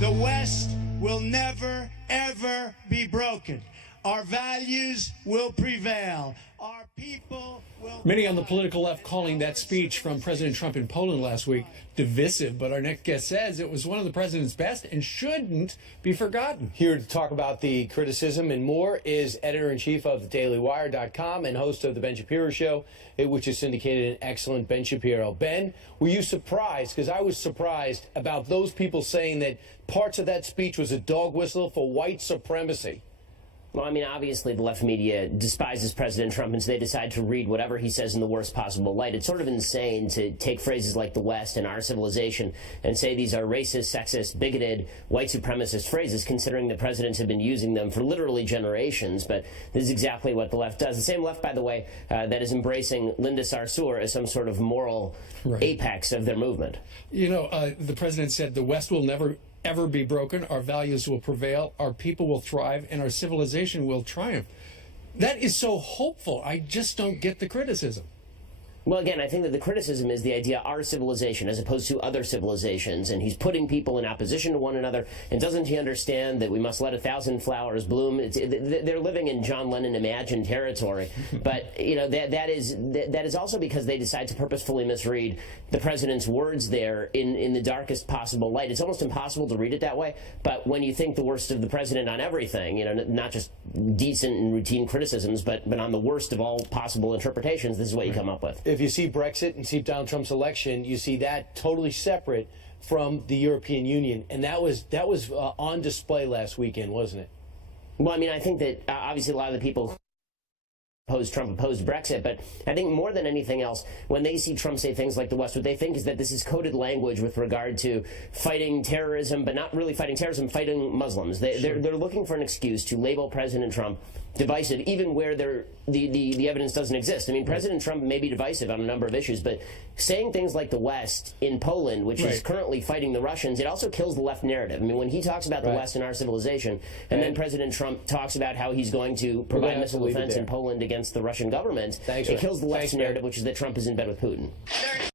The West will never, ever be broken. Our values will prevail. Our people will... Many on the political left calling that speech from President Trump in Poland last week divisive, but our next guest says it was one of the president's best and shouldn't be forgotten. Here to talk about the criticism and more is editor-in-chief of thedailywire.com and host of the Ben Shapiro Show, which is syndicated in excellent Ben Shapiro. Ben, were you surprised? Because I was surprised about those people saying that parts of that speech was a dog whistle for white supremacy. Well, I mean, obviously the left media despises President Trump, and so they decide to read whatever he says in the worst possible light. It's sort of insane to take phrases like the West and our civilization and say these are racist, sexist, bigoted, white supremacist phrases, considering the presidents have been using them for literally generations. But this is exactly what the left does. The same left, by the way, that is embracing Linda Sarsour as some sort of moral apex of their movement. You know, the president said the West will never ever be broken, our values will prevail, our people will thrive, and our civilization will triumph. That is so hopeful. I just don't get the criticism. Well, again, I think that the criticism is the idea our civilization as opposed to other civilizations, and he's putting people in opposition to one another. And doesn't he understand that we must let 1,000 flowers bloom? They're living in John Lennon imagined territory. But, you know, that is also because they decide to purposefully misread the president's words there in the darkest possible light. It's almost impossible to read it that way. But when you think the worst of the president on everything, you know, not just decent and routine criticisms, but on the worst of all possible interpretations, this is what you come up with. If you see Brexit and see Donald Trump's election, you see that totally separate from the European Union, and that was on display last weekend, wasn't it? Well, I mean, I think that obviously a lot of the people opposed Trump opposed Brexit, but I think more than anything else, when they see Trump say things like the West, what they think is that this is coded language with regard to fighting terrorism, but not really fighting terrorism, fighting Muslims. They're looking for an excuse to label President Trump divisive, even where the evidence doesn't exist. I mean, President Trump may be divisive on a number of issues, but saying things like the West in Poland, which is currently fighting the Russians, it also kills the left narrative. I mean, when he talks about the West and our civilization, and then President Trump talks about how he's going to provide missile defense in Poland against the Russian government, it kills the left's narrative, which is that Trump is in bed with Putin.